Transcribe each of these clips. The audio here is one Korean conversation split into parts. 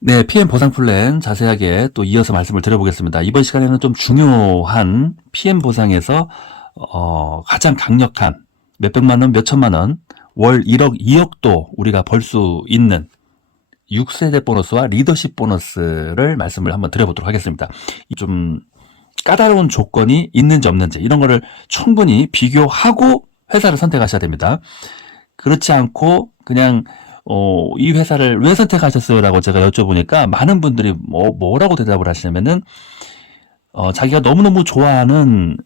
네, PM 보상 플랜 자세하게 또 이어서 말씀을 드려보겠습니다. 이번 시간에는 좀 중요한 PM 보상에서 가장 강력한 몇백만 원, 몇천만 원, 월 1억, 2억도 우리가 벌 수 있는 6세대 보너스와 리더십 보너스를 말씀을 한번 드려보도록 하겠습니다. 좀 까다로운 조건이 있는지 없는지 이런 거를 충분히 비교하고 회사를 선택하셔야 됩니다. 그렇지 않고 그냥 이 회사를 왜 선택하셨어요? 라고 제가 여쭤보니까 많은 분들이 뭐라고 대답을 하시냐면은 자기가 너무너무 좋아하는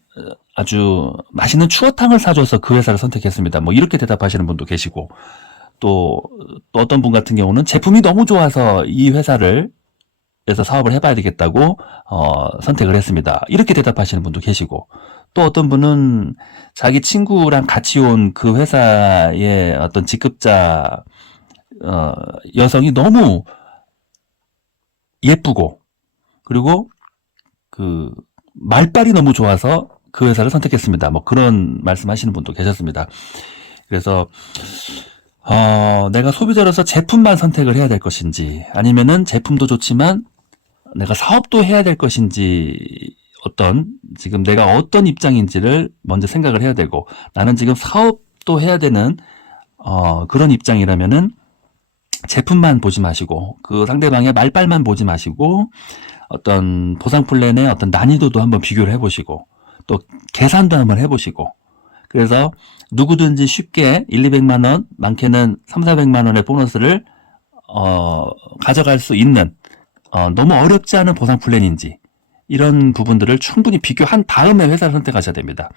아주 맛있는 추어탕을 사줘서 그 회사를 선택했습니다. 뭐 이렇게 대답하시는 분도 계시고 또 어떤 분 같은 경우는 제품이 너무 좋아서 이 회사를 에서 사업을 해봐야 되겠다고 선택을 했습니다. 이렇게 대답하시는 분도 계시고 또 어떤 분은 자기 친구랑 같이 온 그 회사의 어떤 직급자 여성이 너무 예쁘고 그리고 그 말빨이 너무 좋아서 그 회사를 선택했습니다. 뭐 그런 말씀하시는 분도 계셨습니다. 그래서 내가 소비자로서 제품만 선택을 해야 될 것인지 아니면은 제품도 좋지만 내가 사업도 해야 될 것인지 지금 내가 어떤 입장인지를 먼저 생각을 해야 되고 나는 지금 사업도 해야 되는 그런 입장이라면은 제품만 보지 마시고 그 상대방의 말빨만 보지 마시고 어떤 보상 플랜의 어떤 난이도도 한번 비교를 해보시고 또 계산도 한번 해보시고 그래서 누구든지 쉽게 1, 200만 원, 많게는 3, 400만 원의 보너스를 가져갈 수 있는 너무 어렵지 않은 보상 플랜인지 이런 부분들을 충분히 비교한 다음에 회사를 선택하셔야 됩니다.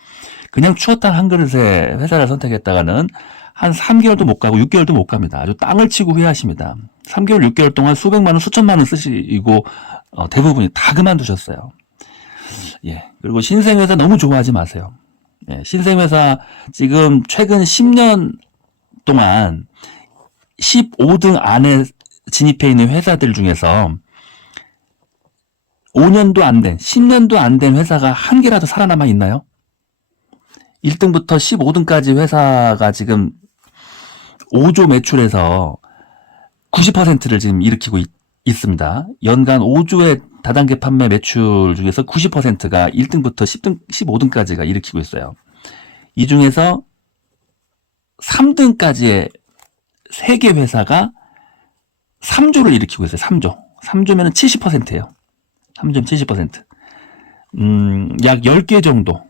그냥 추어탕 한 그릇에 회사를 선택했다가는 한 3개월도 못 가고 6개월도 못 갑니다. 아주 땅을 치고 후회하십니다. 3개월, 6개월 동안 수백만 원, 수천만 원 쓰시고 대부분이 다 그만두셨어요. 예. 그리고 신생회사 너무 좋아하지 마세요. 예. 신생회사 지금 최근 10년 동안 15등 안에 진입해 있는 회사들 중에서 5년도 안 된, 10년도 안 된 회사가 한 개라도 살아남아 있나요? 1등부터 15등까지 회사가 지금 5조 매출에서 90%를 지금 일으키고 있습니다. 연간 5조의 다단계 판매 매출 중에서 90%가 1등부터 10등, 15등까지가 일으키고 있어요. 이 중에서 3등까지의 3개 회사가 3조를 일으키고 있어요. 3조. 3조면 70%예요. 3점 70%. 약 10개 정도.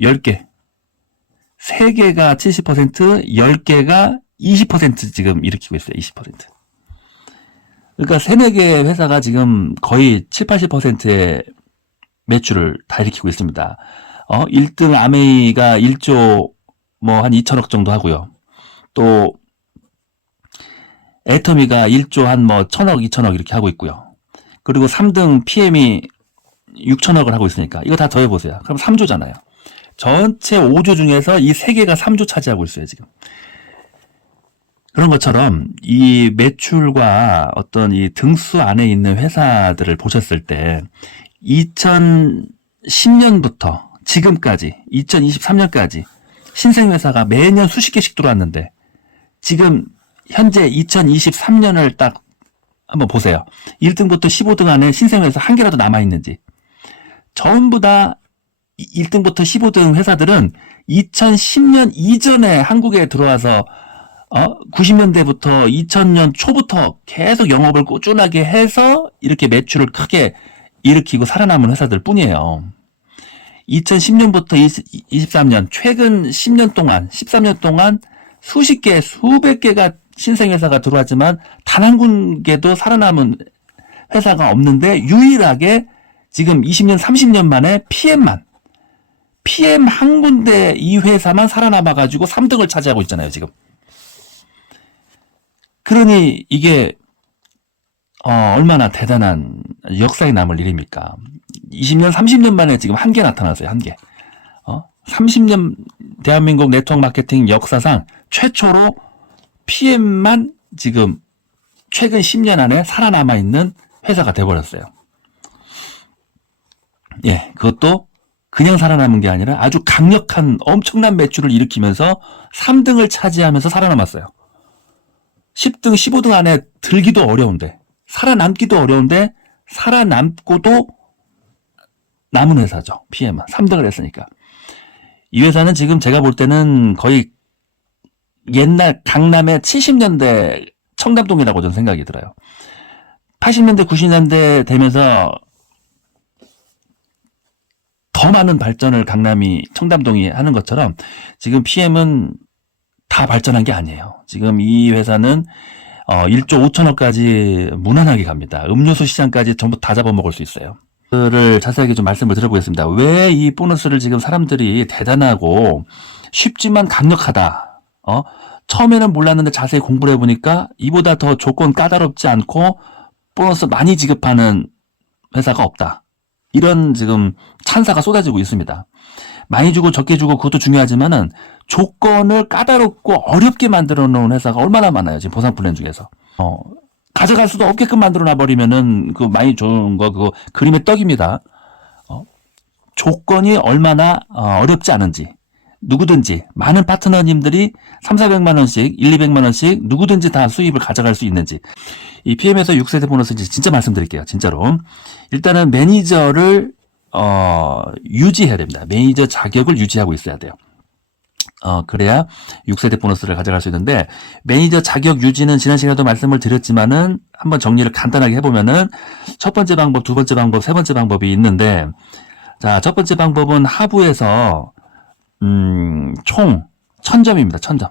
10개. 3개가 70%, 10개가 20% 지금 일으키고 있어요. 20%. 그러니까 3, 4개 회사가 지금 거의 7, 80%의 매출을 다 일으키고 있습니다. 1등 아메이가 1조 뭐 한 2천억 정도 하고요. 또 애터미가 1조 한 뭐 1,000억, 2천억 이렇게 하고 있고요. 그리고 3등 PM이 6천억을 하고 있으니까 이거 다 더해보세요. 그럼 3조잖아요. 전체 5조 중에서 이 3개가 3조 차지하고 있어요, 지금. 그런 것처럼 이 매출과 어떤 이 등수 안에 있는 회사들을 보셨을 때 2010년부터 지금까지 2023년까지 신생회사가 매년 수십 개씩 들어왔는데 지금 현재 2023년을 딱 한번 보세요. 1등부터 15등 안에 신생회사 한 개라도 남아있는지. 전부 다 1등부터 15등 회사들은 2010년 이전에 한국에 들어와서 90년대부터 2000년 초부터 계속 영업을 꾸준하게 해서 이렇게 매출을 크게 일으키고 살아남은 회사들 뿐이에요. 2010년부터 23년 최근 10년 동안 13년 동안 수십 개 수백 개가 신생회사가 들어왔지만 단 한 군데도 살아남은 회사가 없는데 유일하게 지금 20년 30년 만에 PM 한 군데 이 회사만 살아남아가지고 3등을 차지하고 있잖아요 지금. 그러니 이게 얼마나 대단한 역사에 남을 일입니까? 20년 30년 만에 지금 한 개 나타났어요. 한 개. 30년 대한민국 네트워크 마케팅 역사상 최초로 PM만 지금 최근 10년 안에 살아남아 있는 회사가 돼버렸어요. 예, 그것도 그냥 살아남은 게 아니라 아주 강력한 엄청난 매출을 일으키면서 3등을 차지하면서 살아남았어요. 10등, 15등 안에 들기도 어려운데 살아남기도 어려운데 살아남고도 남은 회사죠. PM은 3등을 했으니까. 이 회사는 지금 제가 볼 때는 거의 옛날 강남의 70년대 청담동이라고 저는 생각이 들어요. 80년대 90년대 되면서 더 많은 발전을 강남이 청담동이 하는 것처럼 지금 PM은 다 발전한 게 아니에요. 지금 이 회사는 1조 5천억까지 무난하게 갑니다. 음료수 시장까지 전부 다 잡아먹을 수 있어요. 를 자세하게 좀 말씀을 드려보겠습니다. 왜 이 보너스를 지금 사람들이 대단하고 쉽지만 강력하다. 처음에는 몰랐는데 자세히 공부를 해보니까 이보다 더 조건 까다롭지 않고 보너스 많이 지급하는 회사가 없다. 이런 지금 찬사가 쏟아지고 있습니다. 많이 주고 적게 주고 그것도 중요하지만은 조건을 까다롭고 어렵게 만들어 놓은 회사가 얼마나 많아요. 지금 보상 플랜 중에서. 가져갈 수도 없게끔 만들어 놔버리면은 그 많이 좋은 거 그거 그림의 떡입니다. 조건이 얼마나 어렵지 않은지 누구든지 많은 파트너님들이 3,400만 원씩 1,200만 원씩 누구든지 다 수입을 가져갈 수 있는지 이 PM에서 6세대 보너스 진짜 말씀드릴게요. 진짜로 일단은 매니저를 유지해야 됩니다. 매니저 자격을 유지하고 있어야 돼요. 그래야 6세대 보너스를 가져갈 수 있는데, 매니저 자격 유지는 지난 시간에도 말씀을 드렸지만은, 한번 정리를 간단하게 해보면은, 첫 번째 방법, 두 번째 방법, 세 번째 방법이 있는데, 자, 첫 번째 방법은 하부에서, 총 1000점입니다. 1000점.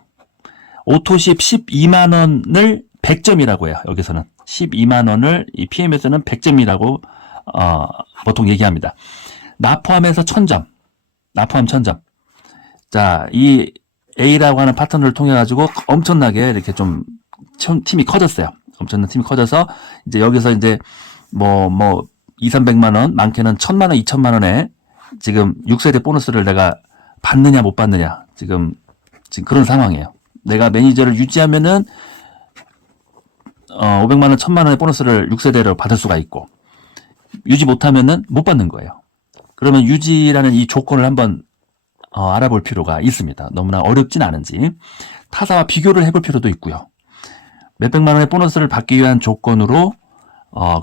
오토십 12만원을 100점이라고 해요. 여기서는. 12만원을 이 PM에서는 100점이라고, 보통 얘기합니다. 나 포함해서 1000점. 나 포함 1000점. 자, 이 A라고 하는 파트너를 통해 가지고 엄청나게 이렇게 좀 팀이 커졌어요. 엄청난 팀이 커져서 이제 여기서 이제 뭐 2,300만 원, 많게는 1,000만 원, 2,000만 원에 지금 6세대 보너스를 내가 받느냐 못 받느냐 지금 그런 상황이에요. 내가 매니저를 유지하면은 500만 원, 1,000만 원의 보너스를 6세대로 받을 수가 있고, 유지 못하면은 못 받는 거예요. 그러면 유지라는 이 조건을 한번 알아볼 필요가 있습니다. 너무나 어렵진 않은지 타사와 비교를 해볼 필요도 있고요. 몇백만 원의 보너스를 받기 위한 조건으로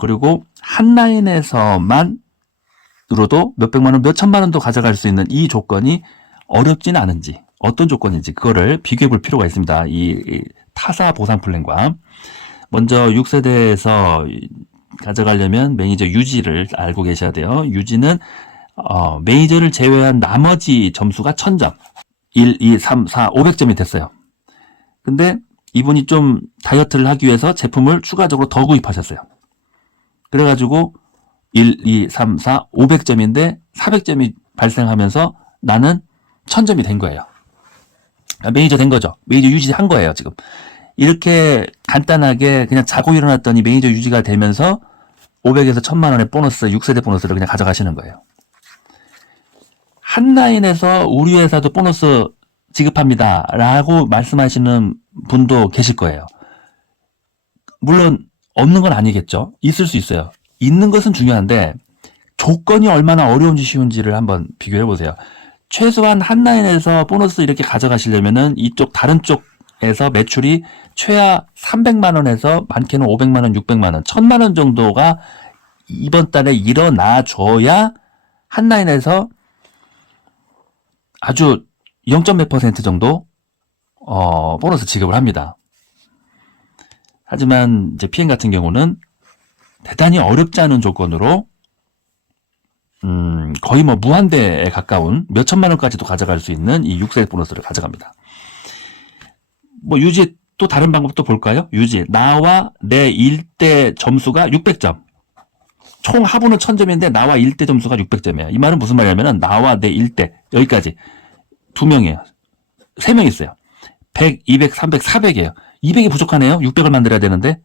그리고 한 라인에서만으로도 몇백만 원, 몇천만 원도 가져갈 수 있는 이 조건이 어렵진 않은지, 어떤 조건인지 그거를 비교해 볼 필요가 있습니다. 이 타사 보상 플랜과. 먼저 6세대에서 가져가려면 매니저 유지를 알고 계셔야 돼요. 유지는 매니저를 제외한 나머지 점수가 1000점. 1, 2, 3, 4, 500점이 됐어요. 근데 이분이 좀 다이어트를 하기 위해서 제품을 추가적으로 더 구입하셨어요. 그래가지고 1, 2, 3, 4, 500점인데 400점이 발생하면서 나는 1000점이 된 거예요. 매니저 된 거죠. 매니저 유지한 거예요, 지금. 이렇게 간단하게 그냥 자고 일어났더니 매니저 유지가 되면서 500에서 1000만 원의 보너스, 6세대 보너스를 그냥 가져가시는 거예요. 한 라인에서 우리 회사도 보너스 지급합니다 라고 말씀하시는 분도 계실 거예요. 물론 없는 건 아니겠죠. 있을 수 있어요. 있는 것은 중요한데 조건이 얼마나 어려운지 쉬운지를 한번 비교해 보세요. 최소한 한 라인에서 보너스 이렇게 가져가시려면은 이쪽 다른 쪽에서 매출이 최하 300만 원에서 많게는 500만 원, 600만 원, 1000만 원 정도가 이번 달에 일어나 줘야 한 라인에서 아주 0.몇 % 정도 보너스 지급을 합니다. 하지만 이제 PM 같은 경우는 대단히 어렵지 않은 조건으로 거의 뭐 무한대에 가까운 몇 천만 원까지도 가져갈 수 있는 이 6세대 보너스를 가져갑니다. 뭐 유지 또 다른 방법도 볼까요? 유지 나와 내 일대 점수가 600점. 총 하부는 1000점인데 나와 1대 점수가 600점이에요. 이 말은 무슨 말이냐면은 나와 내 1대 여기까지 2명이에요. 3명 있어요. 100, 200, 300, 400이에요. 200이 부족하네요. 600을 만들어야 되는데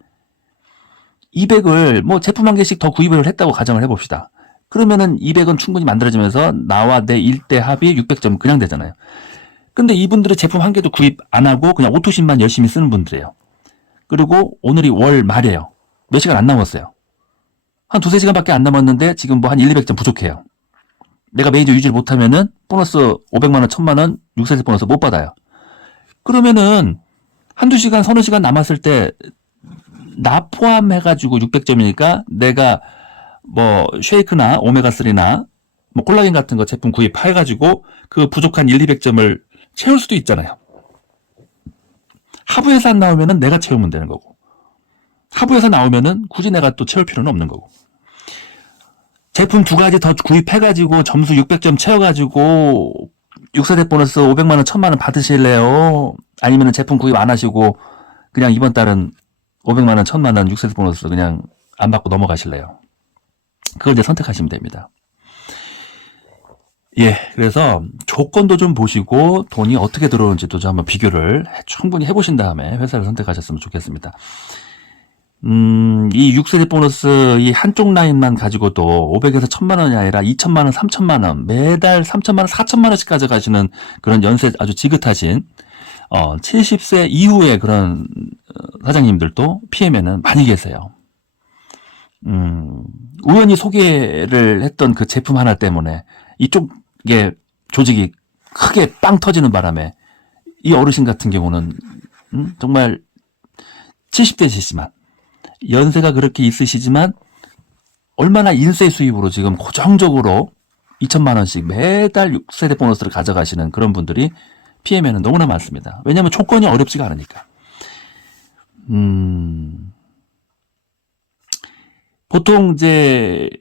200을 뭐 제품 한 개씩 더 구입을 했다고 가정을 해봅시다. 그러면은 200은 충분히 만들어지면서 나와 내 1대 합이 600점 그냥 되잖아요. 근데 이분들은 제품 한 개도 구입 안 하고 그냥 오토십만 열심히 쓰는 분들이에요. 그리고 오늘이 월 말이에요. 몇 시간 안 남았어요. 한 두세 시간밖에 안 남았는데 지금 뭐 한 1, 200점 부족해요. 내가 매니저 유지를 못하면은 보너스 500만 원, 1000만 원, 6세대 보너스 못 받아요. 그러면은 한두 시간, 서너 시간 남았을 때 나 포함해가지고 600점이니까 내가 뭐 쉐이크나 오메가3나 뭐 콜라겐 같은 거 제품 구입해가지고 그 부족한 1, 200점을 채울 수도 있잖아요. 하부에서 안 나오면은 내가 채우면 되는 거고, 하부에서 나오면은 굳이 내가 또 채울 필요는 없는 거고. 제품 2가지 더 구입해가지고 점수 600점 채워가지고 6세대 보너스 500만원, 1000만원 받으실래요? 아니면은 제품 구입 안 하시고 그냥 이번 달은 500만원, 1000만원 6세대 보너스 그냥 안 받고 넘어가실래요? 그걸 이제 선택하시면 됩니다. 예, 그래서 조건도 좀 보시고 돈이 어떻게 들어오는지도 좀 한번 비교를 충분히 해보신 다음에 회사를 선택하셨으면 좋겠습니다. 이 6세대 보너스 이 한쪽 라인만 가지고도 500에서 1000만원이 아니라 2000만원, 3000만원, 매달 3000만원, 4000만원씩 가져가시는 그런 연세 아주 지긋하신 70세 이후의 그런 사장님들도 PM에는 많이 계세요. 우연히 소개를 했던 그 제품 하나 때문에 이쪽에 조직이 크게 빵 터지는 바람에 이 어르신 같은 경우는 정말 70대시지만 연세가 그렇게 있으시지만 얼마나 인세 수입으로 지금 고정적으로 2천만 원씩 매달 6세대 보너스를 가져가시는 그런 분들이 PM에는 너무나 많습니다. 왜냐하면 조건이 어렵지가 않으니까. 보통 이제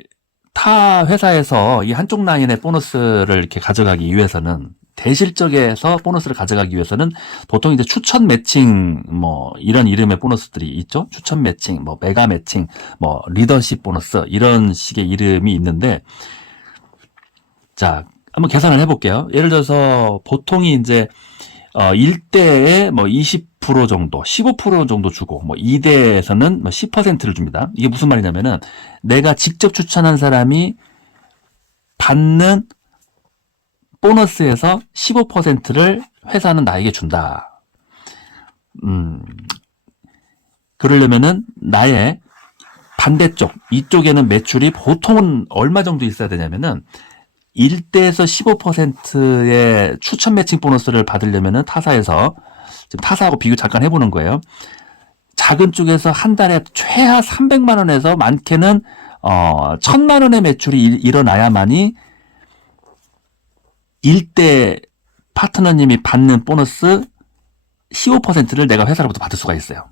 타 회사에서 이 한쪽 라인의 보너스를 이렇게 가져가기 위해서는, 대실적에서 보너스를 가져가기 위해서는 보통 이제 추천 매칭 뭐 이런 이름의 보너스들이 있죠. 추천 매칭, 뭐 메가 매칭, 뭐 리더십 보너스 이런 식의 이름이 있는데, 자, 한번 계산을 해볼게요. 예를 들어서 보통이 이제 1대에 뭐 20% 정도, 15% 정도 주고, 뭐 2대에서는 뭐 10%를 줍니다. 이게 무슨 말이냐면은 내가 직접 추천한 사람이 받는 보너스에서 15%를 회사는 나에게 준다. 그러려면은 나의 반대쪽, 이쪽에는 매출이 보통은 얼마 정도 있어야 되냐면은 1대에서 15%의 추천 매칭 보너스를 받으려면은 타사에서, 지금 타사하고 비교 잠깐 해보는 거예요. 작은 쪽에서 한 달에 최하 300만 원에서 많게는 1000만 원의 매출이 일어나야만이 1대 파트너님이 받는 보너스 15%를 내가 회사로부터 받을 수가 있어요.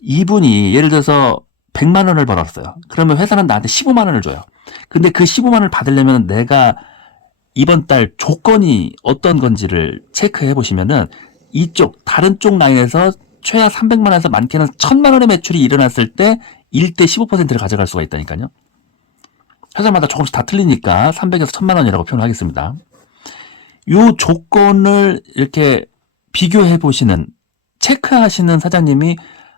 이분이 예를 들어서 100만 원을 벌었어요. 그러면 회사는 나한테 15만 원을 줘요. 근데 그 15만 원을 받으려면 내가 이번 달 조건이 어떤 건지를 체크해 보시면은 이쪽 다른 쪽 라인에서 최하 300만 원에서 많게는 1000만 원의 매출이 일어났을 때 1대 15%를 가져갈 수가 있다니까요. 회사마다 조금씩 다 틀리니까 300에서 1000만 원이라고 표현하겠습니다. 이 조건을 이렇게 비교해 보시는, 체크하시는 사장님이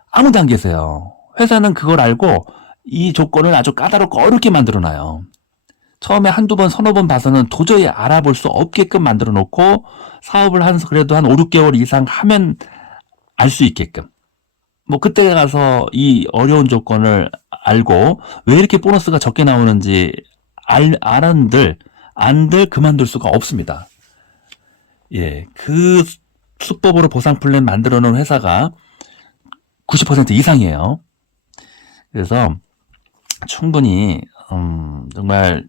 아무도 안 계세요. 회사는 그걸 알고 이 조건을 아주 까다롭고 어렵게 만들어놔요. 처음에 한두 번, 서너 번 봐서는 도저히 알아볼 수 없게끔 만들어 놓고 사업을 그래도 한 5, 6개월 이상 하면 알 수 있게끔. 뭐 그때 가서 이 어려운 조건을 알고 왜 이렇게 보너스가 적게 나오는지 안들 그만둘 수가 없습니다. 예, 그 수법으로 보상 플랜 만들어 놓은 회사가 90% 이상이에요. 그래서 충분히 정말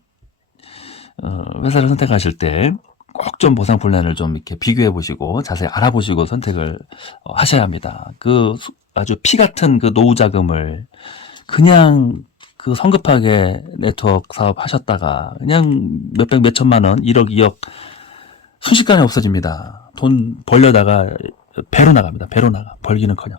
회사를 선택하실 때 꼭 좀 보상 플랜을 좀 이렇게 비교해 보시고 자세히 알아보시고 선택을 하셔야 합니다. 아주 피 같은 그 노후 자금을 그냥 그 성급하게 네트워크 사업 하셨다가 그냥 몇백 몇천만 원, 1억, 2억 순식간에 없어집니다. 돈 벌려다가 배로 나갑니다. 배로 나가. 벌기는커녕.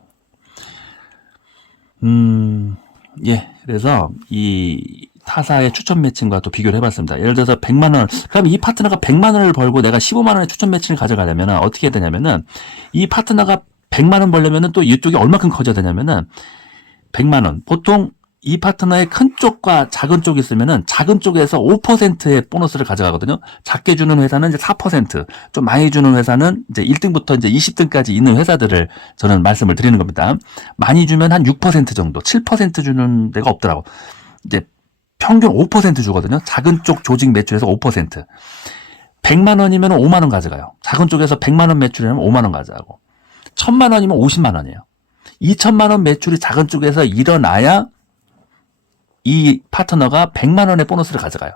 예. 그래서 이 타사의 추천 매칭과 또 비교를 해봤습니다. 예를 들어서 100만 원. 그럼 이 파트너가 100만 원을 벌고 내가 15만 원의 추천 매칭을 가져가려면 어떻게 해야 되냐면은 이 파트너가 100만 원 벌려면은 또 이쪽이 얼마큼 커져야 되냐면은 100만 원. 보통 이 파트너의 큰 쪽과 작은 쪽이 있으면은 작은 쪽에서 5%의 보너스를 가져가거든요. 작게 주는 회사는 이제 4%, 좀 많이 주는 회사는 이제 1등부터 이제 20등까지 있는 회사들을 저는 말씀을 드리는 겁니다. 많이 주면 한 6% 정도, 7% 주는 데가 없더라고. 이제 평균 5% 주거든요. 작은 쪽 조직 매출에서 5%. 100만 원이면 5만 원 가져가요. 작은 쪽에서 100만 원 매출이면 5만 원 가져가고. 1000만 원이면 50만 원이에요. 2천만 원 매출이 작은 쪽에서 일어나야 이 파트너가 100만 원의 보너스를 가져가요.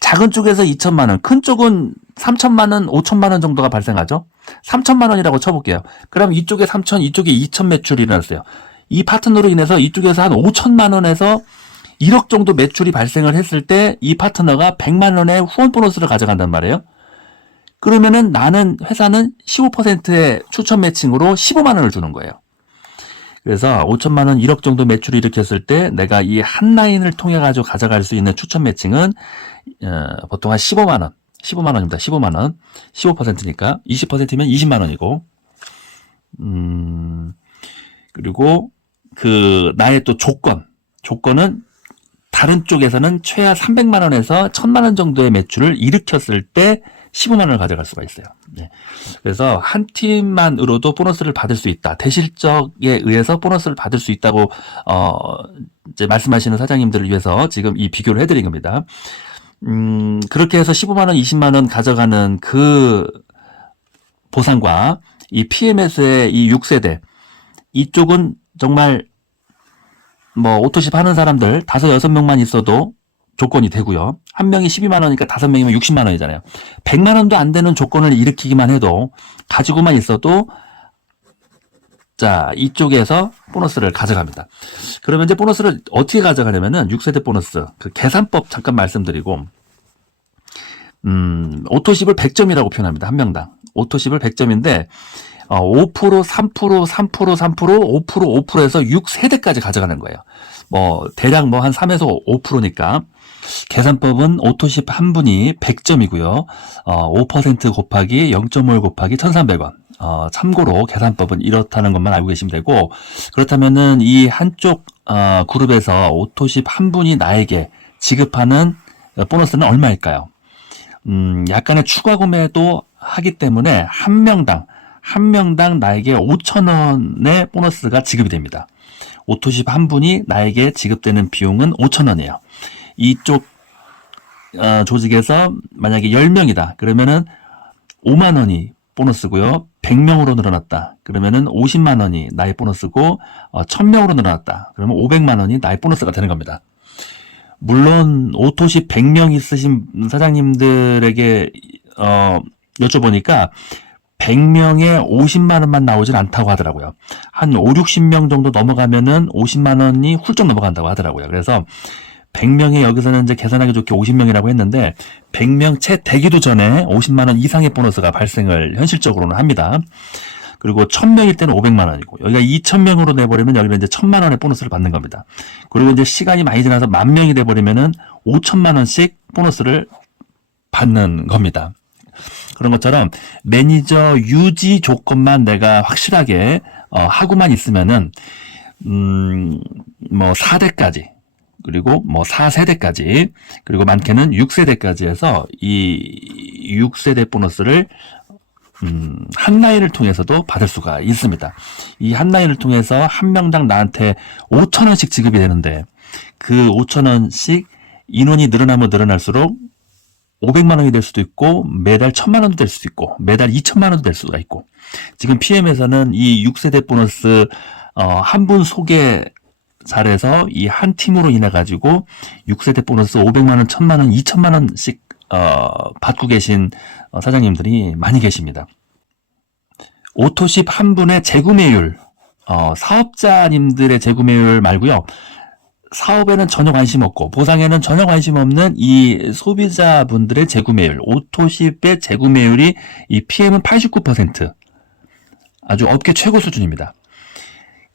작은 쪽에서 2천만 원, 큰 쪽은 3천만 원, 5천만 원 정도가 발생하죠. 3천만 원이라고 쳐볼게요. 그럼 이쪽에 3천, 이쪽에 2천 매출이 일어났어요. 이 파트너로 인해서 이쪽에서 한 5천만 원에서 1억 정도 매출이 발생을 했을 때 이 파트너가 100만 원의 후원 보너스를 가져간단 말이에요. 그러면은 나는 회사는 15%의 추천 매칭으로 15만 원을 주는 거예요. 그래서 5천만 원, 1억 정도 매출을 일으켰을 때 내가 이 한 라인을 통해 가지고 가져갈 수 있는 추천 매칭은 보통 한 15만 원, 15만 원입니다. 15만 원, 15%니까 20%면 20만 원이고, 그리고 그 나의 또 조건은 다른 쪽에서는 최하 300만 원에서 1000만 원 정도의 매출을 일으켰을 때 15만 원을 가져갈 수가 있어요. 네. 그래서 한 팀만으로도 보너스를 받을 수 있다. 대실적에 의해서 보너스를 받을 수 있다고 이제 말씀하시는 사장님들을 위해서 지금 이 비교를 해드린 겁니다. 그렇게 해서 15만 원, 20만 원 가져가는 그 보상과 이 PMS의 이 6세대 이쪽은 정말 뭐 오토십 하는 사람들 5, 6명만 있어도 조건이 되고요. 한 명이 12만 원이니까 5명이면 60만 원이잖아요. 100만 원도 안 되는 조건을 일으키기만 해도 가지고만 있어도 자 이쪽에서 보너스를 가져갑니다. 그러면 이제 보너스를 어떻게 가져가냐면은 6세대 보너스 그 계산법 잠깐 말씀드리고 오토십을 100점이라고 표현합니다. 한 명당. 오토십을 100점인데 5%, 3%, 3%, 3%, 5%, 5%에서 6세대까지 가져가는 거예요. 뭐 대략 뭐 한 3에서 5%니까 계산법은 오토십 한 분이 100점이고요. 5% 곱하기 0.5 곱하기 1,300원. 참고로 계산법은 이렇다는 것만 알고 계시면 되고, 그렇다면은 이 한쪽 그룹에서 오토십 한 분이 나에게 지급하는 보너스는 얼마일까요? 약간의 추가 구매도 하기 때문에 한 명당 나에게 5,000원의 보너스가 지급이 됩니다. 오토십 한 분이 나에게 지급되는 비용은 5,000원이에요. 이쪽 조직에서 만약에 10명이다. 그러면은 5만 원이 보너스고요. 100명으로 늘어났다. 그러면은 50만 원이 나의 보너스고 1000명으로 늘어났다. 그러면 500만 원이 나의 보너스가 되는 겁니다. 물론 오토십 100명 있으신 사장님들에게 여쭤보니까 100명에 50만 원만 나오진 않다고 하더라고요. 한 5, 60명 정도 넘어가면은 50만 원이 훌쩍 넘어간다고 하더라고요. 그래서 100명에 여기서는 이제 계산하기 좋게 50명이라고 했는데 100명 채 되기도 전에 50만 원 이상의 보너스가 발생을 현실적으로는 합니다. 그리고 1000명일 때는 500만 원이고 여기가 2000명으로 내버리면 여기는 이제 1000만 원의 보너스를 받는 겁니다. 그리고 이제 시간이 많이 지나서 10,000명이 돼버리면은 5천만 원씩 보너스를 받는 겁니다. 그런 것처럼 매니저 유지 조건만 내가 확실하게 하고만 있으면은 뭐 4대까지 그리고 뭐 4세대까지 그리고 많게는 6세대까지 해서 이 6세대 보너스를 한 라인을 통해서도 받을 수가 있습니다. 이 한 라인을 통해서 한 명당 나한테 5,000원씩 지급이 되는데 그 5,000원씩 인원이 늘어나면 늘어날수록 500만 원이 될 수도 있고 매달 1,000만 원도 될 수도 있고 매달 2천만 원도 될 수가 있고 지금 PM에서는 이 6세대 보너스 한 분 소개 잘해서 이 한 팀으로 인해 가지고 6세대 보너스 500만 원, 1,000만 원, 2천만 원씩 받고 계신 사장님들이 많이 계십니다. 오토십 한 분의 재구매율 사업자님들의 재구매율 말고요. 사업에는 전혀 관심 없고 보상에는 전혀 관심 없는 이 소비자분들의 재구매율, 오토십의 재구매율이 이 PM은 89%, 아주 업계 최고 수준입니다.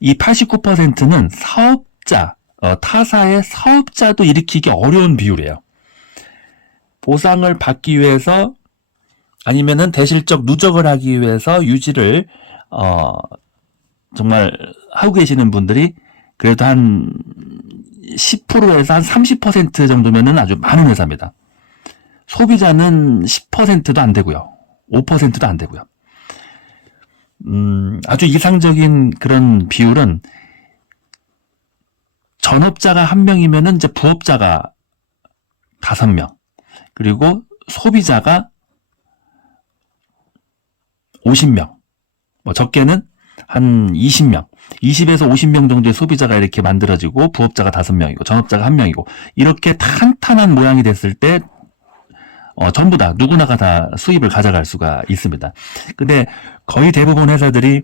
이 89%는 사업자, 타사의 사업자도 일으키기 어려운 비율이에요. 보상을 받기 위해서 아니면은 대실적 누적을 하기 위해서 유지를 정말 하고 계시는 분들이 그래도 한 10%에서 한 30% 정도면은 아주 많은 회사입니다. 소비자는 10%도 안 되고요. 5%도 안 되고요. 아주 이상적인 그런 비율은 전업자가 1명이면은 이제 부업자가 5명, 그리고 소비자가 50명, 뭐 적게는 한 20명, 20에서 50명 정도의 소비자가 이렇게 만들어지고 부업자가 5명이고 전업자가 1명이고 이렇게 탄탄한 모양이 됐을 때 전부 다 누구나가 다 수입을 가져갈 수가 있습니다. 근데 거의 대부분 회사들이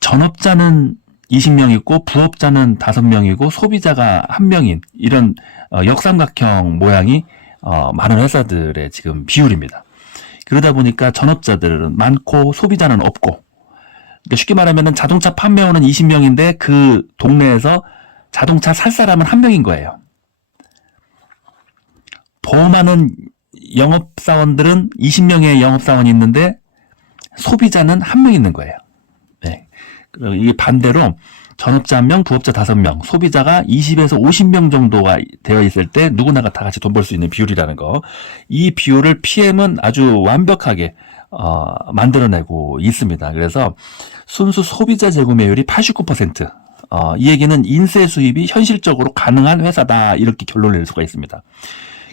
전업자는 20명 있고 부업자는 5명이고 소비자가 1명인 이런 역삼각형 모양이 많은 회사들의 지금 비율입니다. 그러다 보니까 전업자들은 많고 소비자는 없고, 그러니까 쉽게 말하면 자동차 판매원은 20명인데 그 동네에서 자동차 살 사람은 1명인 거예요. 보험하는 영업사원들은 20명의 영업사원이 있는데 소비자는 1명 있는 거예요. 네. 이게 반대로 전업자 1명, 부업자 5명, 소비자가 20에서 50명 정도가 되어 있을 때 누구나가 다 같이 돈 벌 수 있는 비율이라는 거. 이 비율을 PM은 아주 완벽하게 만들어내고 있습니다. 그래서 순수 소비자 재구매율이 89%. 이 얘기는 인세 수입이 현실적으로 가능한 회사다, 이렇게 결론을 낼 수가 있습니다.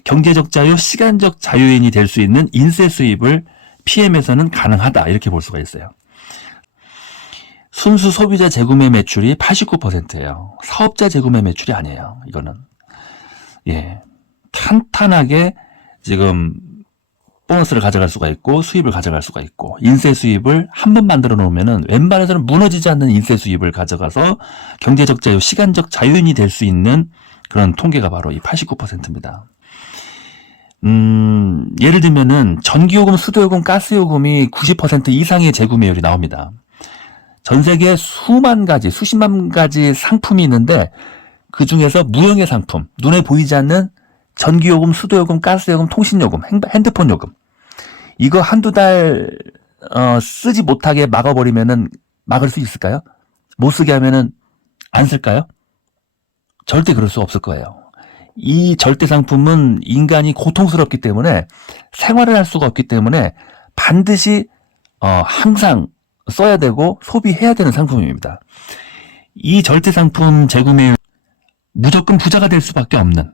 경제적 자유, 시간적 자유인이 될 수 있는 인세 수입을 PM에서는 가능하다, 이렇게 볼 수가 있어요. 순수 소비자 재구매 매출이 89%예요. 사업자 재구매 매출이 아니에요. 이거는. 예. 탄탄하게 지금 보너스를 가져갈 수가 있고 수입을 가져갈 수가 있고 인세 수입을 한 번 만들어 놓으면은 웬만해서는 무너지지 않는 인세 수입을 가져가서 경제적 자유, 시간적 자유인이 될 수 있는 그런 통계가 바로 이 89%입니다. 예를 들면은 전기요금, 수도요금, 가스요금이 90% 이상의 재구매율이 나옵니다. 전 세계에 수만 가지, 수십만 가지 상품이 있는데 그 중에서 무형의 상품, 눈에 보이지 않는 전기요금, 수도요금, 가스요금, 통신요금, 핸드폰 요금, 이거 한두 달 쓰지 못하게 막아버리면은 막을 수 있을까요? 못 쓰게 하면은 안 쓸까요? 절대 그럴 수 없을 거예요. 이 절대 상품은 인간이 고통스럽기 때문에 생활을 할 수가 없기 때문에 반드시 항상 써야 되고 소비해야 되는 상품입니다. 이 절대 상품 재구매율 무조건 부자가 될 수밖에 없는,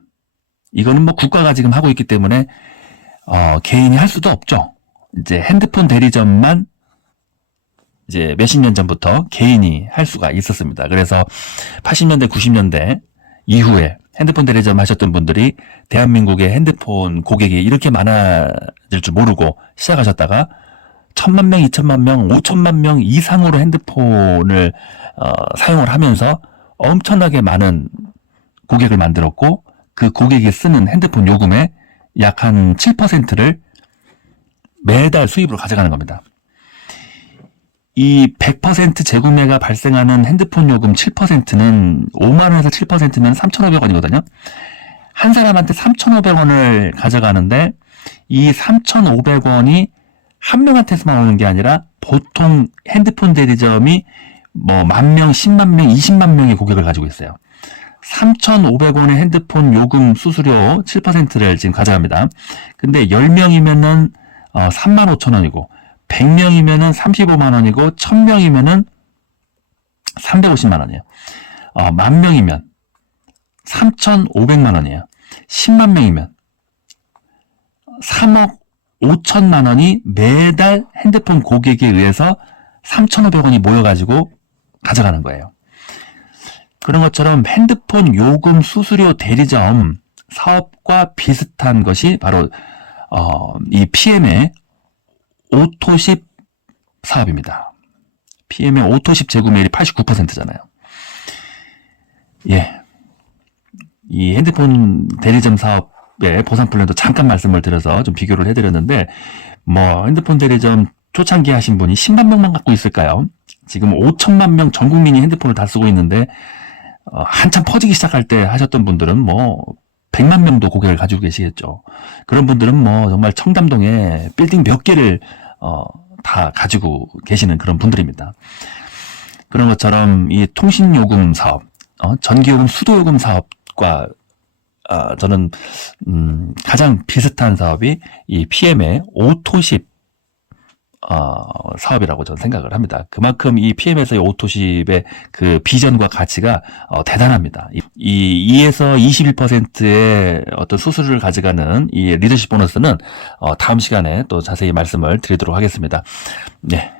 이거는 뭐 국가가 지금 하고 있기 때문에 개인이 할 수도 없죠. 이제 핸드폰 대리점만 이제 몇십 년 전부터 개인이 할 수가 있었습니다. 그래서 80년대, 90년대 이후에 핸드폰 대리점 하셨던 분들이 대한민국의 핸드폰 고객이 이렇게 많아질 줄 모르고 시작하셨다가 1000만 명, 2000만 명, 5000만 명 이상으로 핸드폰을 사용을 하면서 엄청나게 많은 고객을 만들었고 그 고객이 쓰는 핸드폰 요금의 약 한 7%를 매달 수입으로 가져가는 겁니다. 이 100% 재구매가 발생하는 핸드폰 요금 7%는 5만 원에서 7%면 3,500원이거든요. 한 사람한테 3,500원을 가져가는데 이 3,500원이 한 명한테서만 오는 게 아니라 보통 핸드폰 대리점이 뭐 10,000명, 100,000 명, 200,000 명의 고객을 가지고 있어요. 3,500원의 핸드폰 요금 수수료 7%를 지금 가져갑니다. 근데 10명이면은 35,000원이고 100명이면은 35만 원이고 1000명이면은 350만 원이에요. 10,000명이면 3,500만 원이에요. 10만 명이면 3억 5천만 원이 매달 핸드폰 고객에 의해서 3,500원이 모여가지고 가져가는 거예요. 그런 것처럼 핸드폰 요금 수수료 대리점 사업과 비슷한 것이 바로 이 PM의 오토십 사업입니다. PM의 오토십 재구매율이 89%잖아요. 예. 이 핸드폰 대리점 사업의 보상 플랜도 잠깐 말씀을 드려서 좀 비교를 해드렸는데, 뭐 핸드폰 대리점 초창기 하신 분이 10만 명만 갖고 있을까요? 지금 5천만 명 전 국민이 핸드폰을 다 쓰고 있는데, 한참 퍼지기 시작할 때 하셨던 분들은 뭐 100만 명도 고객을 가지고 계시겠죠. 그런 분들은 뭐 정말 청담동에 빌딩 몇 개를 다 가지고 계시는 그런 분들입니다. 그런 것처럼 이 통신요금 사업, 전기요금, 수도요금 사업과 저는 가장 비슷한 사업이 이 PM의 오토십 사업이라고 저는 생각을 합니다. 그만큼 이 PM에서의 오토십의 그 비전과 가치가 대단합니다. 이 2에서 21%의 어떤 수수료를 가져가는 이 리더십 보너스는 다음 시간에 또 자세히 말씀을 드리도록 하겠습니다. 네.